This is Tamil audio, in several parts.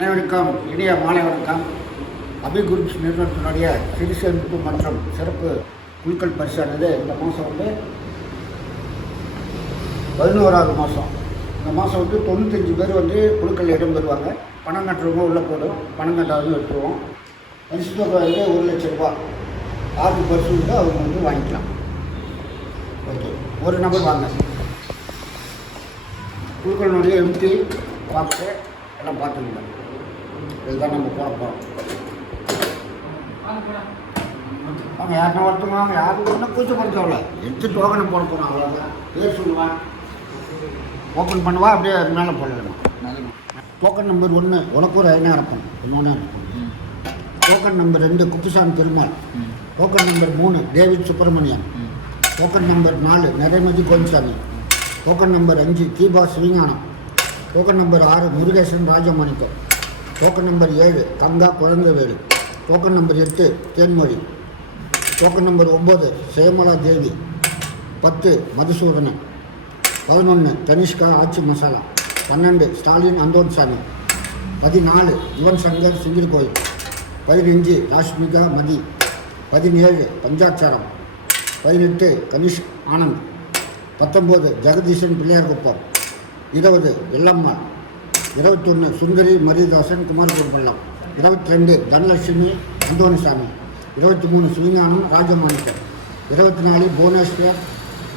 அனைவருக்கும் இனிய மாலை வணக்கம். அபி குரூப்ஸ் நிறுவனத்தினுடைய சிறு சேமிப்பு மற்றும் சிறப்பு குழுக்கள் பரிசானது இந்த மாதம் 11வது மாதம். இந்த மாதம் 95 பேர் குழுக்கள் இடம் பெறுவாங்க. பணம் கட்டுறவங்க உள்ளே போடும், பணம் கட்டாதவங்க எடுத்துருவோம். பரிசு தொகை 1,00,000 ரூபா. 6 பரிசு அவங்க வாங்கிக்கலாம். ஓகே, ஒரு நபர் வாங்க. குழுக்களினுடைய எம்டி பார்த்து எல்லாம் பார்த்துக்கோங்க. இதுதான் நம்ம போட போகிறோம். அவங்க யாருன்னா ஒருத்தவங்க வாங்க, யாரும் ஒன்றும் கூச்சப்படுத்தவில்லை. எடுத்து டோக்கனை போட போகிறோம், அவ்வளோதான். பேர் சொல்லுவான், ஓப்பன் பண்ணுவா, அப்படியே அது மேலே போடலாம். டோக்கன் நம்பர் 1 உனக்கு ஒரு ஐநாயிரம், இன்னொன்று token number 2 Kuppusamy Perumal, token number 3 David Subramanian, token number 4 Naremathi Govindasamy, token number 5 Deepa Sivagnanam, token number 6 Murugesan Rajamanickam, token number 7 Ganga Kuzhandaivelu, token number 8 Thenmozhi, token number 9 Semala Devi, 10 Madhusudhanan, 11 Tanishka Aachi masala, 12 Stalin Anthonysamy, 14 Yuvan Shankar Singiri Koil, 15 Rashmika மதி, 17 பஞ்சாட்சாரம், 18 கனிஷ் ஆனந்த், 19 ஜெகதீசன் பிள்ளையார்குப்பம், 20 எல்லம்மாள், 21 சுந்தரி மரியதாசன் குமாரபுரம் பள்ளம், 22 தனலட்சுமி அந்தோனிசாமி, 23 சிவஞானம் ராஜமாணிக்கம், 24 புவனேஸ்வர்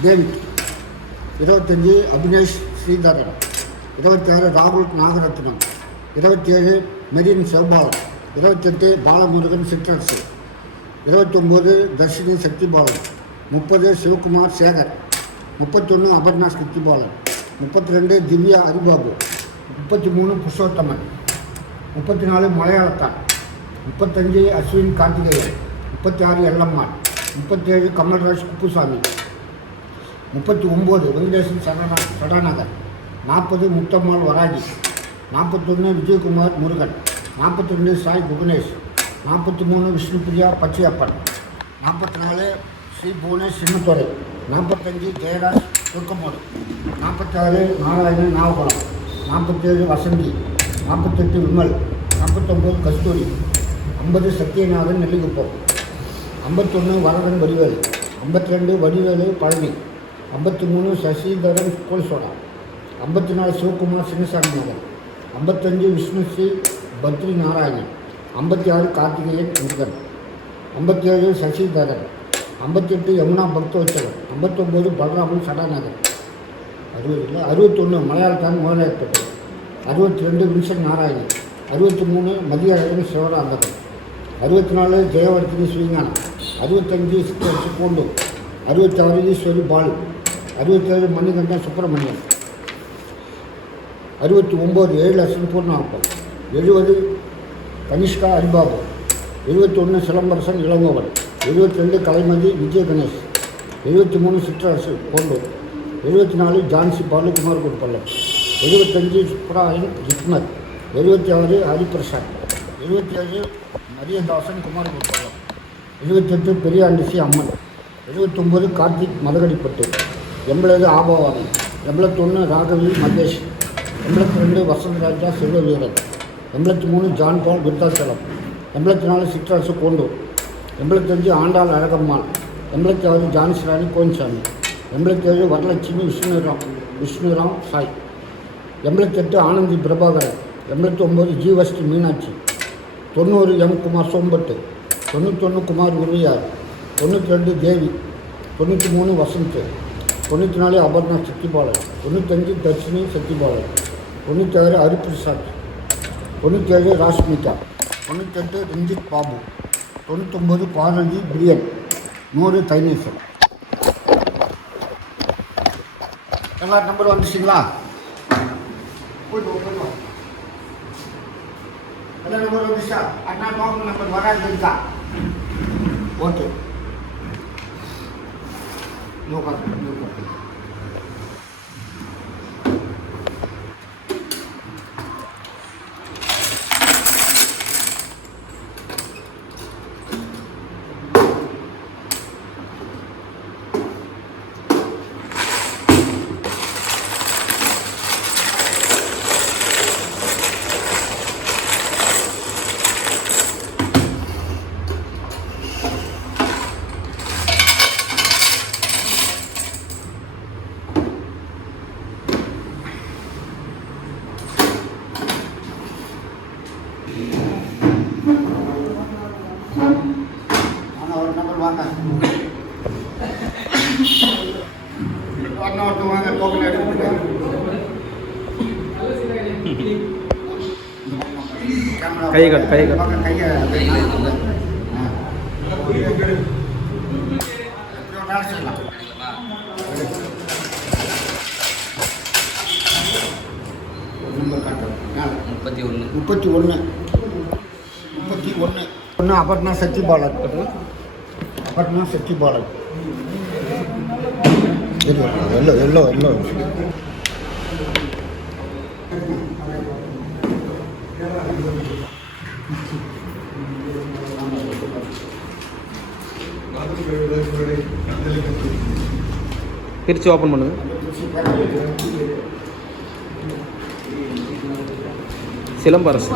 டேவிட், 25 அபினேஷ் ஸ்ரீதரன், 26 ராகுல் நாகரத்னம், 27 மெரின் செவ்பாலன், 28 பாலமுருகன் சிற்றரசு, 29 தர்ஷினி சக்திபாலன், 30 சிவகுமார் சேகர், 31 அபர்ணா சக்திபாலன், 32 திவ்யா ஹரிபாபு, 33 புருஷோத்தமன், 34 மலையாளத்தான், 35 அஸ்வின் கார்த்திகேயன், 36 எல்லம்மாள், 37 கமல்ராஜ் குப்புசாமி, 39 வெங்கடேசன் சடாநகர், 40 முத்தம்மாள் வராஜி, 41 விஜயகுமார் முருகன், 42 சாய் புவனேஷ், 43 விஷ்ணுபிரியா பச்சையப்பன், 44 ஸ்ரீ புவனேஷ் சின்னத்துறை, 45 ஜெயராஜ் துர்க்கமோடு, 46 நாராயணன் நாககுளம், 47 வசந்தி, 48 விமல், 49 கஸ்தூரி, 50 சத்யநாதன் நெல்லிக்குப்பம், 51 வரதன் வடிவேலு, 52 வடிவேலு பழனி, 53 சசிதரன் கோல்சோடா, 54 சிவகுமார் சின்னசாமி நகர், 55 விஷ்ணுஸ்ரீ பத்ரி நாராயணன், 56 கார்த்திகேயன் முருகன், 57 சசிதரன், 58 யமுனா பக்தோற்சவன், 59 பலராமன் சடாநகர், 61 மலையாளத்தான் முதலாயப்பட்டு, 62 வின்சன் நாராயணன், 63 மதியழகன் சிவராந்தகன், 64 ஜெயவர்த்தினி ஸ்ரீஞானம், 65 சித்தரசு கோண்டு, 66 ஈஸ்வரி பாலு, 67 மணிகண்டன் சுப்பிரமணியன், 69 7 பூர்ணாப்பம், 70 கனிஷ்கா ஹரிபாபு, 71 சிலம்பரசன் இளங்கோவன், 72 கலைமதி விஜய கணேஷ், 73 சிற்றரசு கோண்டூர், 74 ஜான்சி பாலுகுமார் குருப்பள்ளம், 75 சுப்ராயன் ஜிப்மர், 76 ஹரிபிரசாத், 77 மரியதாசன் குமார் குருப்பள்ளம், 78 பெரியாண்டிசி அம்மன், 79 கார்த்திக் மதகடிப்பட்டு, 80 ஆபவாதம், 81 ராகவி மகேஷ், 82 வசந்தராஜா செல்வவீரன், 83 ஜான் பால் விருத்தாச்சலம், 84 சிற்றரசு கோண்டூர், 85 ஆண்டாள் அழகம்மாள், 86 ஜான்சிராணி கோன்சாமி, 87 வரலட்சுமி விஷ்ணுராம் சாய், 88 ஆனந்தி பிரபாகரன், 89 ஜீவஸ்ரீ மீனாட்சி, 90 எம் குமார் சோம்பட்டு, 91 குமார் உரியார், 92 தேவி, 93 வசந்த், 94 அபர்ணா சக்திபாலன், 95 தர்ஷினி சக்திபாலன், 96 ஹரிபிரசாத், 97 ராஷ்மிகா, 98 ரஞ்சித் பாபு, 99 பார்வதி பிரியன், 100 தைனேசன். எல்லா நம்பர் வந்துச்சிங்களா? போய்ட்டு எல்லா நம்பர் வந்துச்சா? அண்ணா டோக்கன் நம்பர் வராது இருக்கா? ஓகே, கையை காட்டு, கையை காட்டு. பக்கம் கையை வேலை செய்யலாம். நம்பர் காட்டுறேன். 31 அப்பட்னா சச்சி பாலர். அப்பட்னா சச்சி பாலர். எல்லோ பிரித்து ஓப்பன் பண்ணுங்க. சிலம்பரசு.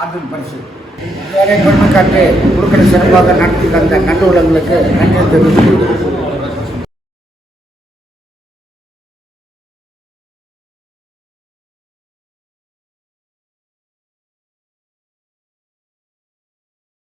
ஆர்டர் பரிசு காட்டு குழுக்களை சிறப்பாக நடத்தி தந்த நடுவர்களுக்கு நன்றி தெரிவித்துக் கொள்கிறேன்.